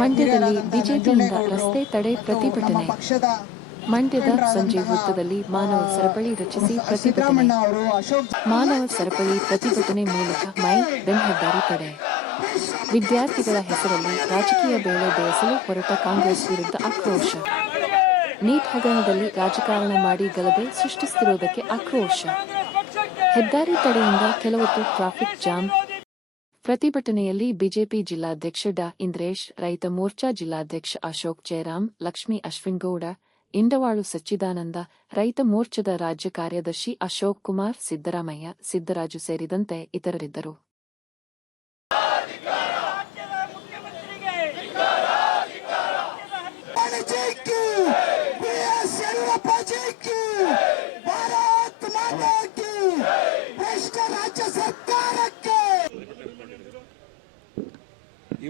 ಮಂಡ್ಯದಲ್ಲಿ ಬಿಜೆಪಿಯಿಂದ ರಸ್ತೆ ತಡೆ ಪ್ರತಿಭಟನೆ. ಮಂಡ್ಯದ ಸಂಜೆ ವೃತ್ತದಲ್ಲಿ ಮಾನವ ಸರಪಳಿ ರಚಿಸಿ ಪ್ರತಿಭಟನೆ. ಮಾನವ ಸರಪಳಿ ಪ್ರತಿಭಟನೆ ಮೂಲಕ ಮೈ ಬೆನ್ ಹೆದ್ದಾರಿ ತಡೆ. ವಿದ್ಯಾರ್ಥಿಗಳ ಹೆಸರಲ್ಲಿ ರಾಜಕೀಯ ಬೇಳೆ ಬೇಯಿಸಲು ಹೊರಟ ಕಾಂಗ್ರೆಸ್ ವಿರುದ್ಧ ಆಕ್ರೋಶ. ನೀಟ್ ಹಗರಣದಲ್ಲಿ ರಾಜಕಾರಣ ಮಾಡಿ ಗಲಭೆ ಸೃಷ್ಟಿಸುತ್ತಿರುವುದಕ್ಕೆ ಆಕ್ರೋಶ. ಹೆದ್ದಾರಿ ತಡೆಯಿಂದ ಕೆಲವೊತ್ತು ಟ್ರಾಫಿಕ್ ಜಾಮ್. ಪ್ರತಿಭಟನೆಯಲ್ಲಿ ಬಿಜೆಪಿ ಜಿಲ್ಲಾಧ್ಯಕ್ಷ ಡಾ ಇಂದ್ರೇಶ್, ರೈತ ಮೋರ್ಚಾ ಜಿಲ್ಲಾಧ್ಯಕ್ಷ ಅಶೋಕ್ ಜಯರಾಮ್, ಲಕ್ಷ್ಮೀ ಅಶ್ವಿನ್ಗೌಡ, ಇಂಡವಾಳು ಸಚ್ಚಿದಾನಂದ, ರೈತ ಮೋರ್ಚಾದ ರಾಜ್ಯ ಕಾರ್ಯದರ್ಶಿ ಅಶೋಕ್ ಕುಮಾರ್, ಸಿದ್ದರಾಮಯ್ಯ, ಸಿದ್ದರಾಜು ಸೇರಿದಂತೆ ಇತರರಿದ್ದರು.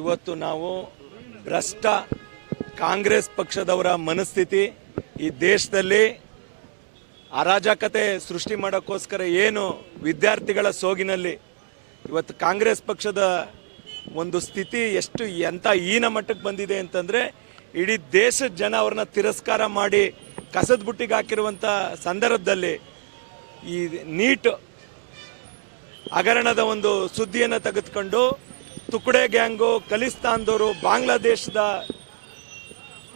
ಇವತ್ತು ನಾವು ಭ್ರಷ್ಟ ಕಾಂಗ್ರೆಸ್ ಪಕ್ಷದವರ ಮನಸ್ಥಿತಿ, ಈ ದೇಶದಲ್ಲಿ ಅರಾಜಕತೆ ಸೃಷ್ಟಿ ಮಾಡೋಕ್ಕೋಸ್ಕರ ಏನು ವಿದ್ಯಾರ್ಥಿಗಳ ಸೋಗಿನಲ್ಲಿ ಇವತ್ತು ಕಾಂಗ್ರೆಸ್ ಪಕ್ಷದ ಒಂದು ಸ್ಥಿತಿ ಎಂಥ ಹೀನ ಮಟ್ಟಕ್ಕೆ ಬಂದಿದೆ ಅಂತಂದರೆ, ಇಡೀ ದೇಶದ ಜನ ಅವ್ರನ್ನ ತಿರಸ್ಕಾರ ಮಾಡಿ ಕಸದ ಬುಟ್ಟಿಗೆ ಹಾಕಿರುವಂಥ ಸಂದರ್ಭದಲ್ಲಿ ಈ ನೀಟ್ ಹಗರಣದ ಒಂದು ಸುದ್ದಿಯನ್ನು ತೆಗೆದುಕೊಂಡು ತುಕಡೆ ಗ್ಯಾಂಗು, ಖಲಿಸ್ತಾನದವರು, ಬಾಂಗ್ಲಾದೇಶದ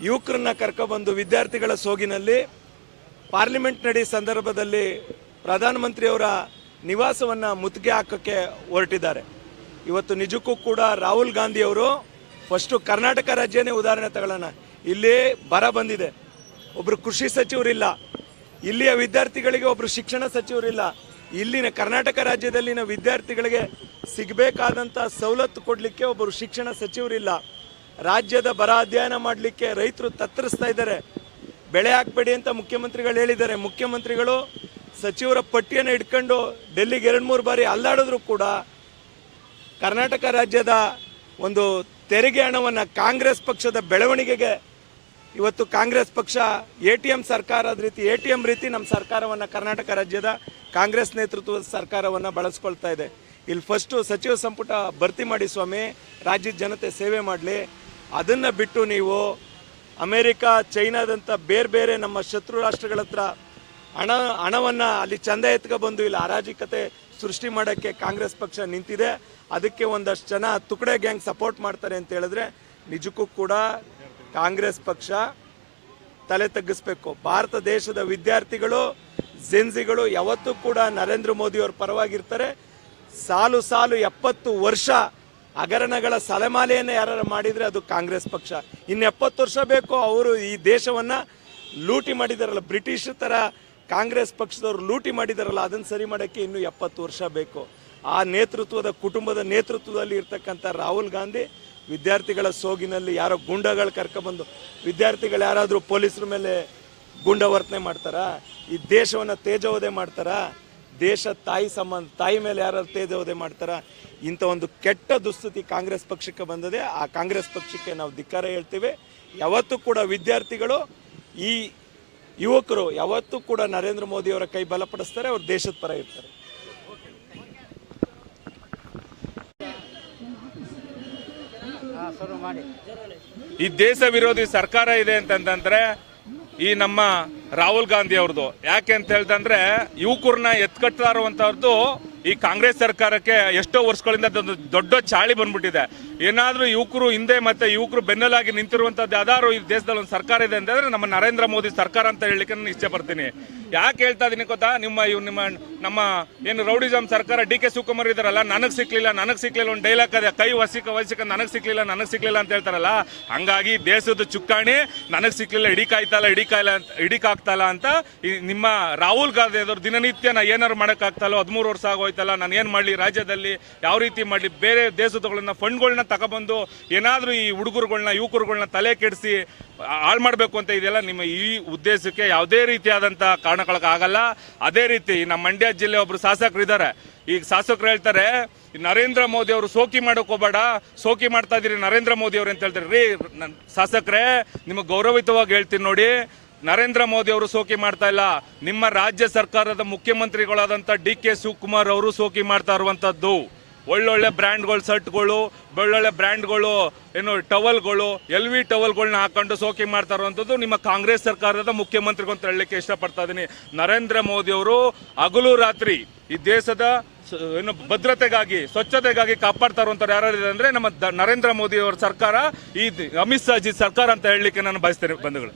ಯುವಕರನ್ನ ಕರ್ಕೊಬಂದು ವಿದ್ಯಾರ್ಥಿಗಳ ಸೋಗಿನಲ್ಲಿ ಪಾರ್ಲಿಮೆಂಟ್ ನಡೆ ಸಂದರ್ಭದಲ್ಲಿ ಪ್ರಧಾನಮಂತ್ರಿಯವರ ನಿವಾಸವನ್ನು ಮುತ್ತಿಗೆ ಹಾಕೋಕ್ಕೆ ಹೊರಟಿದ್ದಾರೆ. ಇವತ್ತು ನಿಜಕ್ಕೂ ಕೂಡ ರಾಹುಲ್ ಗಾಂಧಿಯವರು ಫಸ್ಟು ಕರ್ನಾಟಕ ರಾಜ್ಯನೇ ಉದಾಹರಣೆ ತಗೊಳ್ಳೋಣ. ಇಲ್ಲಿ ಬರ ಬಂದಿದೆ, ಒಬ್ಬರು ಕೃಷಿ ಸಚಿವರಿಲ್ಲ, ಇಲ್ಲಿಯ ವಿದ್ಯಾರ್ಥಿಗಳಿಗೆ ಒಬ್ಬರು ಶಿಕ್ಷಣ ಸಚಿವರಿಲ್ಲ, ಇಲ್ಲಿನ ಕರ್ನಾಟಕ ರಾಜ್ಯದಲ್ಲಿನ ವಿದ್ಯಾರ್ಥಿಗಳಿಗೆ ಸಿಗಬೇಕಾದಂಥ ಸವಲತ್ತು ಕೊಡಲಿಕ್ಕೆ ಒಬ್ಬರು ಶಿಕ್ಷಣ ಸಚಿವರಿಲ್ಲ. ರಾಜ್ಯದ ಬರ ಅಧ್ಯಯನ ಮಾಡಲಿಕ್ಕೆ ರೈತರು ತತ್ತರಿಸ್ತಾ ಇದ್ದಾರೆ. ಬೆಳೆ ಹಾಕಬೇಡಿ ಅಂತ ಮುಖ್ಯಮಂತ್ರಿಗಳು ಹೇಳಿದ್ದಾರೆ. ಮುಖ್ಯಮಂತ್ರಿಗಳು ಸಚಿವರ ಪಟ್ಟಿಯನ್ನು ಇಟ್ಕೊಂಡು ಡೆಲ್ಲಿಗೆ 2-3 ಬಾರಿ ಅಲ್ಲಾಡಿದ್ರು ಕೂಡ ಕರ್ನಾಟಕ ರಾಜ್ಯದ ಒಂದು ತೆರಿಗೆ ಹಣವನ್ನು ಕಾಂಗ್ರೆಸ್ ಪಕ್ಷದ ಬೆಳವಣಿಗೆಗೆ ಇವತ್ತು ಕಾಂಗ್ರೆಸ್ ಪಕ್ಷ ATM ಸರ್ಕಾರದ ರೀತಿ ATM ರೀತಿ ನಮ್ಮ ಸರ್ಕಾರವನ್ನು, ಕರ್ನಾಟಕ ರಾಜ್ಯದ ಕಾಂಗ್ರೆಸ್ ನೇತೃತ್ವದ ಸರ್ಕಾರವನ್ನು ಬಳಸ್ಕೊಳ್ತಾ ಇದೆ. ಇಲ್ಲಿ ಫಸ್ಟು ಸಚಿವ ಸಂಪುಟ ಭರ್ತಿ ಮಾಡಿ ಸ್ವಾಮಿ, ರಾಜ್ಯದ ಜನತೆ ಸೇವೆ ಮಾಡಲಿ. ಅದನ್ನು ಬಿಟ್ಟು ನೀವು ಅಮೇರಿಕಾ, ಚೈನಾದಂಥ ಬೇರೆ ಬೇರೆ ನಮ್ಮ ಶತ್ರು ರಾಷ್ಟ್ರಗಳ ಹತ್ರ ಹಣವನ್ನು ಅಲ್ಲಿ ಚಂದ ಎತ್ಕೊಬಂದು ಇಲ್ಲಿ ಅರಾಜಕತೆ ಸೃಷ್ಟಿ ಮಾಡೋಕ್ಕೆ ಕಾಂಗ್ರೆಸ್ ಪಕ್ಷ ನಿಂತಿದೆ. ಅದಕ್ಕೆ ಒಂದಷ್ಟು ಜನ ತುಕಡೆ ಗ್ಯಾಂಗ್ ಸಪೋರ್ಟ್ ಮಾಡ್ತಾರೆ ಅಂತ ಹೇಳಿದ್ರೆ ನಿಜಕ್ಕೂ ಕೂಡ ಕಾಂಗ್ರೆಸ್ ಪಕ್ಷ ತಲೆ ತಗ್ಗಿಸ್ಬೇಕು. ಭಾರತ ದೇಶದ ವಿದ್ಯಾರ್ಥಿಗಳು, ಜೆನ್ಸಿಗಳು ಯಾವತ್ತೂ ಕೂಡ ನರೇಂದ್ರ ಮೋದಿಯವ್ರ ಪರವಾಗಿರ್ತಾರೆ. ಸಾಲು 70 ವರ್ಷ ಹಗರಣಗಳ ಸಲೆಮಾಲೆಯನ್ನು ಯಾರು ಮಾಡಿದರೆ ಅದು ಕಾಂಗ್ರೆಸ್ ಪಕ್ಷ. ಇನ್ನು 70 ವರ್ಷ ಬೇಕು. ಅವರು ಈ ದೇಶವನ್ನು ಲೂಟಿ ಮಾಡಿದಾರಲ್ಲ, ಬ್ರಿಟಿಷ್ ಥರ ಕಾಂಗ್ರೆಸ್ ಪಕ್ಷದವರು ಲೂಟಿ ಮಾಡಿದಾರಲ್ಲ, ಅದನ್ನು ಸರಿ ಮಾಡೋಕ್ಕೆ ಇನ್ನೂ 70 ವರ್ಷ ಬೇಕು. ಆ ನೇತೃತ್ವದ ಕುಟುಂಬದ ನೇತೃತ್ವದಲ್ಲಿ ಇರ್ತಕ್ಕಂಥ ರಾಹುಲ್ ಗಾಂಧಿ ವಿದ್ಯಾರ್ಥಿಗಳ ಸೋಗಿನಲ್ಲಿ ಯಾರೋ ಗುಂಡಗಳು ಕರ್ಕೊಬಂದು, ವಿದ್ಯಾರ್ಥಿಗಳು ಯಾರಾದರೂ ಪೊಲೀಸರ ಮೇಲೆ ಗುಂಡವರ್ತನೆ ಮಾಡ್ತಾರಾ? ಈ ದೇಶವನ್ನು ತೇಜೋವಧೆ ಮಾಡ್ತಾರಾ? ದೇಶ ತಾಯಿ ಮೇಲೆ ಯಾರಾದ್ರು ತೇಜೋವಧೆ ಮಾಡ್ತಾರಾ? ಇಂಥ ಒಂದು ಕೆಟ್ಟ ದುಸ್ಥಿತಿ ಕಾಂಗ್ರೆಸ್ ಪಕ್ಷಕ್ಕೆ ಬಂದಿದೆ. ಆ ಕಾಂಗ್ರೆಸ್ ಪಕ್ಷಕ್ಕೆ ನಾವು ಧಿಕ್ಕಾರ ಹೇಳ್ತೀವಿ. ಯಾವತ್ತೂ ಕೂಡ ವಿದ್ಯಾರ್ಥಿಗಳು, ಈ ಯುವಕರು ಯಾವತ್ತೂ ಕೂಡ ನರೇಂದ್ರ ಮೋದಿಯವರ ಕೈ ಬಲಪಡಿಸ್ತಾರೆ, ಅವರು ದೇಶದ ಪರ ಇರ್ತಾರೆ. ಈ ದೇಶ ವಿರೋಧಿ ಸರ್ಕಾರ ಇದೆ ಅಂತಂದ್ರೆ ಈ ನಮ್ಮ ರಾಹುಲ್ ಗಾಂಧಿ ಅವ್ರದ್ದು. ಯಾಕೆ ಅಂತ ಹೇಳ್ತಂದ್ರೆ ಯುವಕರನ್ನ ಎತ್ಕಟ್ತಾ ಇರುವಂತವ್ರದ್ದು ಈ ಕಾಂಗ್ರೆಸ್ ಸರ್ಕಾರಕ್ಕೆ ಎಷ್ಟೋ ವರ್ಷಗಳಿಂದ ದೊಡ್ಡ ಚಾಳಿ ಬಂದ್ಬಿಟ್ಟಿದೆ. ಏನಾದ್ರೂ ಯುವಕರು ಹಿಂದೆ ಮತ್ತೆ ಯುವಕರು ಬೆನ್ನಲಾಗಿ ನಿಂತಿರುವಂತದ್ದು ಯಾವ್ದಾದ್ರು ಈ ದೇಶದಲ್ಲಿ ಒಂದು ಸರ್ಕಾರ ಇದೆ ಅಂತಂದ್ರೆ ನಮ್ಮ ನರೇಂದ್ರ ಮೋದಿ ಸರ್ಕಾರ ಅಂತ ಹೇಳಲಿಕ್ಕೆ ನಾನು ಇಚ್ಛೆ ಪಡ್ತೀನಿ. ಯಾಕೆ ಹೇಳ್ತಾ ಇದೀನಿ ಗೊತ್ತಾ? ನಮ್ಮ ಏನು ರೌಡಿಸಂ ಸರ್ಕಾರ DK ಶಿವಕುಮಾರ್ ಇದಾರಲ್ಲ, ನನಗೆ ಸಿಕ್ಲಿಲ್ಲ ಒಂದು ಡೈಲಾಗ್ ಅದೇ, ಕೈ ವಸಿಕ ನನಗೆ ಸಿಕ್ಲಿಲ್ಲ ಅಂತ ಹೇಳ್ತಾರಲ್ಲ. ಹಂಗಾಗಿ ದೇಶದ ಚುಕ್ಕಾಣಿ ನನಗೆ ಸಿಕ್ಲಿಲ್ಲ, ಹಿಡಿಕಾಗ್ತಲ್ಲ ಅಂತ ನಿಮ್ಮ ರಾಹುಲ್ ಗಾಂಧಿ ಅವರು ದಿನನಿತ್ಯ ನಾ ಏನಾರು ಮಾಡೋಕ್ಕಾಗ್ತಲ್ಲ, 13 ವರ್ಷ ಆಗೋಯ್ತಲ್ಲ, ನಾನು ಏನು ಮಾಡಲಿ, ರಾಜ್ಯದಲ್ಲಿ ಯಾವ ರೀತಿ ಮಾಡಲಿ, ಬೇರೆ ದೇಶದಗಳನ್ನ ಫಂಡ್ಗಳನ್ನ ತಗೊಬಂದು ಏನಾದರೂ ಈ ಹುಡುಗರುಗಳನ್ನ ಯುವಕರುಗಳನ್ನ ತಲೆ ಕೆಡಿಸಿ ಹಾಳು ಮಾಡಬೇಕು ಅಂತ ಇದೆಯಲ್ಲ, ನಿಮ್ಮ ಈ ಉದ್ದೇಶಕ್ಕೆ ಯಾವುದೇ ರೀತಿಯಾದಂಥ ಕಾರಣಕ್ಕಾಗಲ್ಲ. ಅದೇ ರೀತಿ ನಮ್ಮ ಮಂಡ್ಯ ಜಿಲ್ಲೆ ಒಬ್ರು ಶಾಸಕರು ಇದ್ದಾರೆ. ಈಗ ಶಾಸಕರು ಹೇಳ್ತಾರೆ ನರೇಂದ್ರ ಮೋದಿ ಅವರು ಸೋಕಿ ಮಾಡೋಕೆ ಹೋಗಬೇಡ, ಸೋಕಿ ಮಾಡ್ತಾ ಇದೀರಿ ನರೇಂದ್ರ ಮೋದಿ ಅವರು ಅಂತ ಹೇಳ್ತಾರೆ. ರೀ ಶಾಸಕರೇ, ನಿಮಗೆ ಗೌರವಿತವಾಗಿ ಹೇಳ್ತೀನಿ ನೋಡಿ, ನರೇಂದ್ರ ಮೋದಿ ಅವರು ಸೋಕಿ ಮಾಡ್ತಾ ಇಲ್ಲ, ನಿಮ್ಮ ರಾಜ್ಯ ಸರ್ಕಾರದ ಮುಖ್ಯಮಂತ್ರಿಗಳಾದಂಥ DK ಶಿವಕುಮಾರ್ ಅವರು ಸೋಕಿ ಮಾಡ್ತಾ ಇರುವಂಥದ್ದು. ಒಳ್ಳೊಳ್ಳೆ ಬ್ರ್ಯಾಂಡ್ಗಳು ಶರ್ಟ್ಗಳು, ಒಳ್ಳೊಳ್ಳೆ ಬ್ರ್ಯಾಂಡ್ಗಳು, ಏನು ಟವಲ್ಗಳು, LV ಟವಲ್ಗಳನ್ನ ಹಾಕೊಂಡು ಸೋಕಿ ಮಾಡ್ತಾ ಇರುವಂಥದ್ದು ನಿಮ್ಮ ಕಾಂಗ್ರೆಸ್ ಸರ್ಕಾರದ ಮುಖ್ಯಮಂತ್ರಿಗಳು ಅಂತ ಹೇಳಲಿಕ್ಕೆ ಇಷ್ಟಪಡ್ತಾ ಇದ್ದೀನಿ. ನರೇಂದ್ರ ಮೋದಿ ಅವರು ಹಗಲು ರಾತ್ರಿ ಈ ದೇಶದ ಏನು ಭದ್ರತೆಗಾಗಿ, ಸ್ವಚ್ಛತೆಗಾಗಿ ಕಾಪಾಡ್ತಾ ಇರುವಂಥವ್ರು ಯಾರು ಅಂದ್ರೆ ನಮ್ಮ ನರೇಂದ್ರ ಮೋದಿ ಅವರ ಸರ್ಕಾರ, ಈ ಅಮಿತ್ ಶಾ ಜಿ ಸರ್ಕಾರ ಅಂತ ಹೇಳಲಿಕ್ಕೆ ನಾನು ಬಯಸ್ತೇನೆ. ಬಂಧುಗಳು,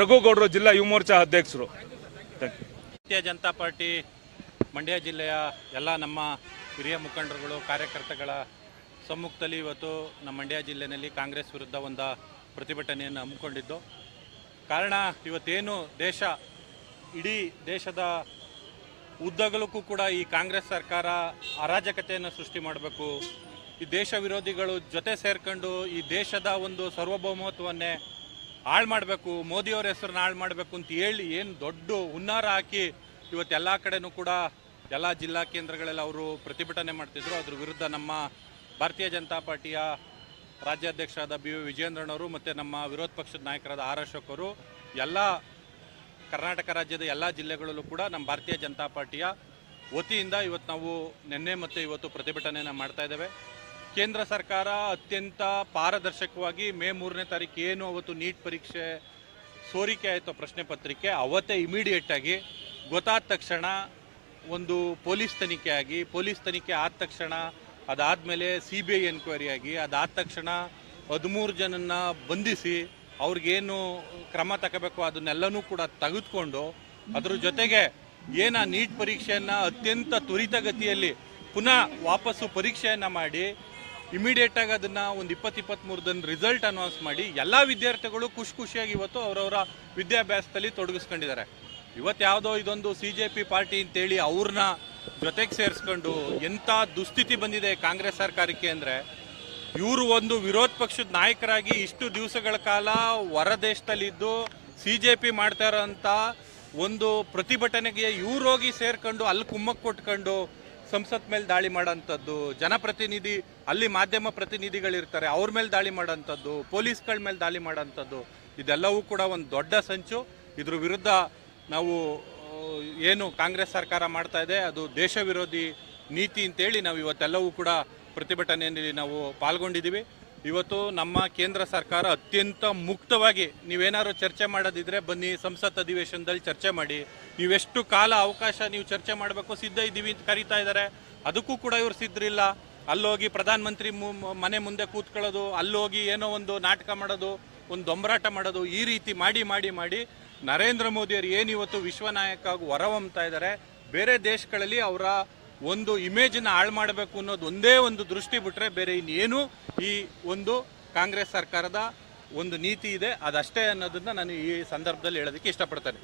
ರಘುಗೌಡರು, ಜಿಲ್ಲಾ ಯುವ ಮೋರ್ಚಾ ಅಧ್ಯಕ್ಷರು. ಭಾರತೀಯ ಜನತಾ ಪಾರ್ಟಿ ಮಂಡ್ಯ ಜಿಲ್ಲೆಯ ಎಲ್ಲ ನಮ್ಮ ಹಿರಿಯ ಮುಖಂಡರುಗಳು, ಕಾರ್ಯಕರ್ತಗಳ ಸಮ್ಮುಖದಲ್ಲಿ ಇವತ್ತು ನಮ್ಮ ಮಂಡ್ಯ ಜಿಲ್ಲೆಯಲ್ಲಿ ಕಾಂಗ್ರೆಸ್ ವಿರುದ್ಧ ಒಂದು ಪ್ರತಿಭಟನೆಯನ್ನು ಹಮ್ಮಿಕೊಂಡಿದ್ದು. ಕಾರಣ ಇವತ್ತೇನು ಇಡೀ ದೇಶದ ಉದ್ದಗಲಕ್ಕೂ ಕೂಡ ಈ ಕಾಂಗ್ರೆಸ್ ಸರ್ಕಾರ ಅರಾಜಕತೆಯನ್ನು ಸೃಷ್ಟಿ ಮಾಡಬೇಕು, ಈ ದೇಶ ವಿರೋಧಿಗಳು ಜೊತೆ ಸೇರ್ಕೊಂಡು ಈ ದೇಶದ ಒಂದು ಸಾರ್ವಭೌಮತ್ವವನ್ನೇ ಹಾಳು ಮಾಡಬೇಕು, ಮೋದಿಯವರ ಹೆಸರನ್ನ ಹಾಳು ಮಾಡಬೇಕು ಅಂತ ಹೇಳಿ ಏನು ದೊಡ್ಡ ಹುನ್ನಾರ ಹಾಕಿ ಇವತ್ತೆಲ್ಲ ಕಡೆನೂ ಕೂಡ ಎಲ್ಲ ಜಿಲ್ಲಾ ಕೇಂದ್ರಗಳೆಲ್ಲ ಅವರು ಪ್ರತಿಭಟನೆ ಮಾಡ್ತಿದ್ರು. ಅದ್ರ ವಿರುದ್ಧ ನಮ್ಮ ಭಾರತೀಯ ಜನತಾ ಪಾರ್ಟಿಯ ರಾಜ್ಯಾಧ್ಯಕ್ಷರಾದ BV ವಿಜಯೇಂದ್ರನವರು ಮತ್ತು ನಮ್ಮ ವಿರೋಧ ಪಕ್ಷದ ನಾಯಕರಾದ R ಅಶೋಕ್ ಅವರು ಎಲ್ಲ ಕರ್ನಾಟಕ ರಾಜ್ಯದ ಎಲ್ಲ ಜಿಲ್ಲೆಗಳಲ್ಲೂ ಕೂಡ ನಮ್ಮ ಭಾರತೀಯ ಜನತಾ ಪಾರ್ಟಿಯ ವತಿಯಿಂದ ಇವತ್ತು ನಾವು ನಿನ್ನೆ ಮತ್ತು ಇವತ್ತು ಪ್ರತಿಭಟನೆಯನ್ನು ಮಾಡ್ತಾ ಇದ್ದೇವೆ. ಕೇಂದ್ರ ಸರ್ಕಾರ ಅತ್ಯಂತ ಪಾರದರ್ಶಕವಾಗಿ ಮೇ 3ನೇ ತಾರೀಕು ಏನು ಅವತ್ತು ನೀಟ್ ಪರೀಕ್ಷೆ ಸೋರಿಕೆ ಆಯಿತು ಪ್ರಶ್ನೆ ಪತ್ರಿಕೆ, ಅವತ್ತೇ ಇಮಿಡಿಯೇಟಾಗಿ ಗೊತ್ತಾದ ತಕ್ಷಣ ಒಂದು ಪೊಲೀಸ್ ತನಿಖೆ ಆದ ತಕ್ಷಣ ಅದಾದಮೇಲೆ CBI ಎನ್ಕ್ವೈರಿ ಆಗಿ ಅದಾದ ತಕ್ಷಣ 13 ಜನನ್ನ ಬಂಧಿಸಿ ಅವ್ರಿಗೇನು ಕ್ರಮ ತಗೋಬೇಕು ಅದನ್ನೆಲ್ಲನೂ ಕೂಡ ತೆಗೆದುಕೊಂಡು ಅದ್ರ ಜೊತೆಗೆ ಏನು ನೀಟ್ ಪರೀಕ್ಷೆಯನ್ನು ಅತ್ಯಂತ ತ್ವರಿತಗತಿಯಲ್ಲಿ ಪುನಃ ವಾಪಸ್ಸು ಪರೀಕ್ಷೆಯನ್ನು ಮಾಡಿ ಇಮಿಡಿಯೇಟಾಗಿ ಅದನ್ನು ಒಂದು 20-23 ದಿನ ರಿಸಲ್ಟ್ ಅನೌನ್ಸ್ ಮಾಡಿ ಎಲ್ಲ ವಿದ್ಯಾರ್ಥಿಗಳು ಖುಷಿಯಾಗಿ ಇವತ್ತು ಅವರವರ ವಿದ್ಯಾಭ್ಯಾಸದಲ್ಲಿ ತೊಡಗಿಸ್ಕೊಂಡಿದ್ದಾರೆ. ಇವತ್ತು ಯಾವುದೋ ಇದೊಂದು CJP ಪಾರ್ಟಿ ಅಂತೇಳಿ ಅವ್ರನ್ನ ಜೊತೆಗೆ ಸೇರಿಸ್ಕೊಂಡು ಎಂಥ ದುಸ್ಥಿತಿ ಬಂದಿದೆ ಕಾಂಗ್ರೆಸ್ ಸರ್ಕಾರಕ್ಕೆ ಅಂದರೆ, ಇವರು ಒಂದು ವಿರೋಧ ಪಕ್ಷದ ನಾಯಕರಾಗಿ ಇಷ್ಟು ದಿವಸಗಳ ಕಾಲ ಹೊರ ದೇಶದಲ್ಲಿದ್ದು CJP ಮಾಡ್ತಾ ಇರೋಂಥ ಒಂದು ಪ್ರತಿಭಟನೆಗೆ ಇವ್ರು ಹೋಗಿ ಸೇರ್ಕೊಂಡು ಅಲ್ಲಿ ಕುಮ್ಮಕ್ಕೆ ಕೊಟ್ಕೊಂಡು ಸಂಸತ್ ಮೇಲೆ ದಾಳಿ ಮಾಡೋಂಥದ್ದು, ಜನಪ್ರತಿನಿಧಿ ಅಲ್ಲಿ ಮಾಧ್ಯಮ ಪ್ರತಿನಿಧಿಗಳಿರ್ತಾರೆ ಅವ್ರ ಮೇಲೆ ದಾಳಿ ಮಾಡೋಂಥದ್ದು, ಪೊಲೀಸ್ಗಳ ಮೇಲೆ ದಾಳಿ ಮಾಡೋಂಥದ್ದು, ಇದೆಲ್ಲವೂ ಕೂಡ ಒಂದು ದೊಡ್ಡ ಸಂಚು. ಇದ್ರ ವಿರುದ್ಧ ನಾವು ಏನು ಕಾಂಗ್ರೆಸ್ ಸರ್ಕಾರ ಮಾಡ್ತಾ ಇದೆ ಅದು ದೇಶ ವಿರೋಧಿ ನೀತಿ ಅಂತೇಳಿ ನಾವು ಇವತ್ತೆಲ್ಲವೂ ಕೂಡ ಪ್ರತಿಭಟನೆಯಲ್ಲಿ ನಾವು ಪಾಲ್ಗೊಂಡಿದ್ದೀವಿ. ಇವತ್ತು ನಮ್ಮ ಕೇಂದ್ರ ಸರ್ಕಾರ ಅತ್ಯಂತ ಮುಕ್ತವಾಗಿ ನೀವೇನಾದ್ರು ಚರ್ಚೆ ಮಾಡೋದಿದ್ರೆ ಬನ್ನಿ ಸಂಸತ್ ಅಧಿವೇಶನದಲ್ಲಿ ಚರ್ಚೆ ಮಾಡಿ, ನೀವೆಷ್ಟು ಕಾಲ ಅವಕಾಶ ನೀವು ಚರ್ಚೆ ಮಾಡಬೇಕು ಸಿದ್ಧ ಇದ್ದೀವಿ ಅಂತ ಕರೀತಾ ಇದ್ದಾರೆ. ಅದಕ್ಕೂ ಕೂಡ ಇವರು ಸಿದ್ಧರಿಲ್ಲ. ಅಲ್ಲೋಗಿ ಪ್ರಧಾನಮಂತ್ರಿ ಮನೆ ಮುಂದೆ ಕೂತ್ಕೊಳ್ಳೋದು, ಅಲ್ಲೋಗಿ ಏನೋ ಒಂದು ನಾಟಕ ಮಾಡೋದು, ಒಂದು ದೊಂಬರಾಟ ಮಾಡೋದು, ಈ ರೀತಿ ಮಾಡಿ ಮಾಡಿ ಮಾಡಿ ನರೇಂದ್ರ ಮೋದಿಯವರು ಏನಿವತ್ತು ವಿಶ್ವನಾಯಕ ಹೊರಹೊಮ್ತಾ ಇದ್ದಾರೆ, ಬೇರೆ ದೇಶಗಳಲ್ಲಿ ಅವರ ಒಂದು ಇಮೇಜನ್ನು ಹಾಳು ಮಾಡಬೇಕು ಅನ್ನೋದು ಒಂದೇ ಒಂದು ದೃಷ್ಟಿ ಬಿಟ್ಟರೆ ಬೇರೆ ಇನ್ನೇನು ಈ ಒಂದು ಕಾಂಗ್ರೆಸ್ ಸರ್ಕಾರದ ಒಂದು ನೀತಿ ಇದೆ ಅದಷ್ಟೇ ಅನ್ನೋದನ್ನ ನಾನು ಈ ಸಂದರ್ಭದಲ್ಲಿ ಹೇಳೋದಕ್ಕೆ ಇಷ್ಟಪಡ್ತೇನೆ.